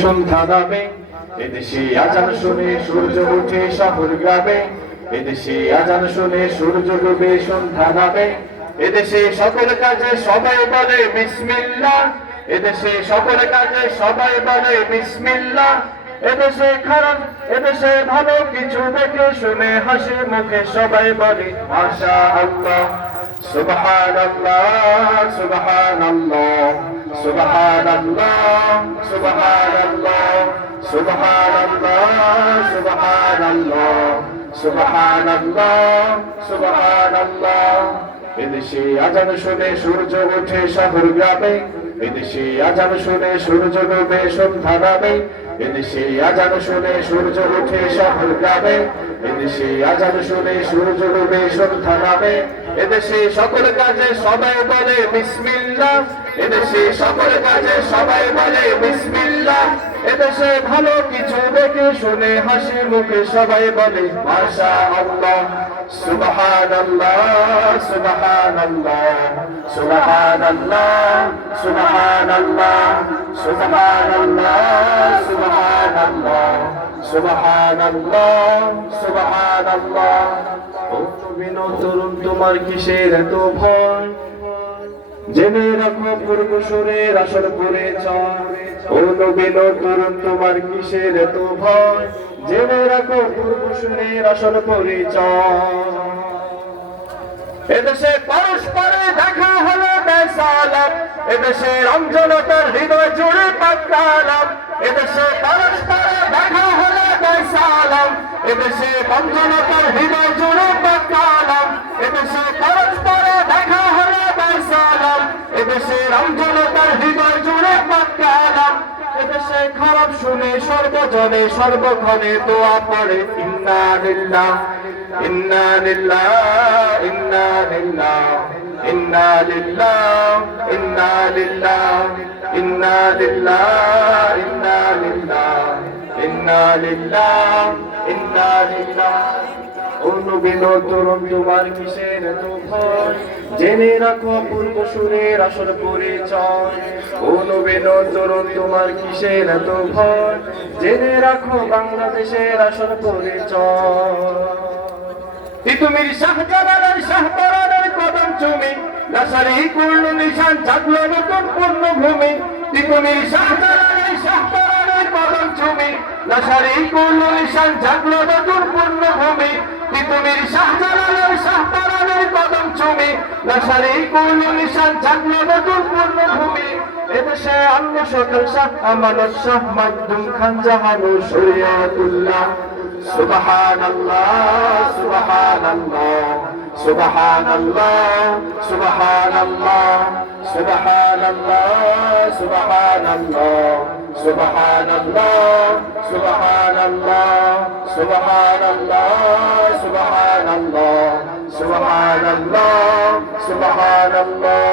সন্ধ্যা নামে এদেশে আজান শুনে সূর্য ওঠে শহর গ্রামে, এদেশে আজান শুনে সূর্য ডুবে সন্ধ্যা নামে। এদেশে সকল কাজে সবাই বলে বিসমিল্লাহ, এদেশে সকল কাজে সবাই বলে বিসমিল্লাহ। এদেশে খারাপ এদেশে ভালো কিছু দেখে শুনে হাসি মুখে সবাই বলে মাশাআল্লাহ। সুবহানাল্লাহ সুবহানাল্লাহ সুবহানাল্লাহ সুবহানাল্লাহ সুবহানাল্লাহ সুবহানাল্লাহ সুবহানাল্লাহ সুবহানাল্লাহ। এদেশে আজান শুনে সূর্য ওঠে শহর গ্রামে, এদেশে আজান শুনে সূর্য ডুবে সন্ধ্যা নামে। এদেশে আজান শুনে সূর্য ওঠে শহর গ্রামে, এদেশে আজান শুনে সূর্য ডুবে সন্ধ্যা নামে। এদেশে সকল কাজে সবাই বলে বিসমিল্লাহ, এদেশে সকল কাজে সবাই বলে বিসমিল্লাহ। এদেশে ভালো কিছু দেখে শুনে হাসি মুখে সবাই বলে মাশাআল্লাহ। সুবহানাল্লাহ সুবহানাল্লাহ সুবহানাল্লাহ সুবহানাল্লাহ সুবহানাল্লাহ সুবহানাল্লাহ সুবহানাল্লাহ সুবহানাল্লাহ। ও নবীন তরুণ তোমার কিসের এত ভয়, জেনে রাখো পূর্বসূরের আসল পরিচয়। ও নবীন তরুণ তোমার কিসের এত ভয়, জেনে রাখো পূর্বসূরের আসল পরিচয়। এদেশে পরস্পরে দেখা হলো বেসালাম, এদেশে রমজানতার হৃদয় জুড়ে পাকালাম। এদেশে পরস্পরে দেখা হলো বেসালাম, এদেশে রমজানতার হৃদয় জুড়ে পাকালাম। এদেশে পরস্পরে দেখা হলো বেসালাম, এদেশে রমজানতার হৃদয় জুড়ে পাকালাম। এদেশে খারাপ শুনে সর্বজনে সর্বক্ষণে দোয়া পড়ে ইন্না লিল্লাহ ইন্না লিল্লাহ ইন্না লিল্লাহ ইন্না লিল্লাহ ইন্না লিল্লাহ ইন্না লিল্লাহ ইন্না লিল্লাহ ইন্না লিল্লাহ ইন্না লিল্লাহ। ও নবীন তরুণ তোমার কিসের এত ভয়, জেনে রাখো পূর্বসূরের আসল পরিচয়। ও নবীন তরুণ তোমার কিসের এত ভয়, জেনে রাখো বাংলাদেশের আসল পরিচয়। তিতুমির শাহজালালের শাহপরানের কদম চুমি, লাসারি করল নিশান জাগলো নতুন পূর্ণভূমি। তিতুমির শাহজালালের শাহপরানের কদম চুমি, লাসারি করল নিশান জাগলো নতুন পূর্ণভূমি। তিতুমির শাহজালালের শাহপরানের কদম চুমি, লাসারি করল নিশান জাগলো নতুন পূর্ণভূমি। এদেশে অন্য সকল শাহ আমানত শাহ মাকদুম খান জাহানু শরিয়াতুল্লাহ। সুবহানাল্লাহ সুবহানাল্লাহ সুবহানাল্লাহ সুবহানাল্লাহ সুবহানাল্লাহ সুবহানাল্লাহ সুবহানাল্লাহ সুবহানাল্লাহ সুবহানাল্লাহ সুবহানাল্লাহ সুবহানাল্লাহ সুবহানাল্লাহ।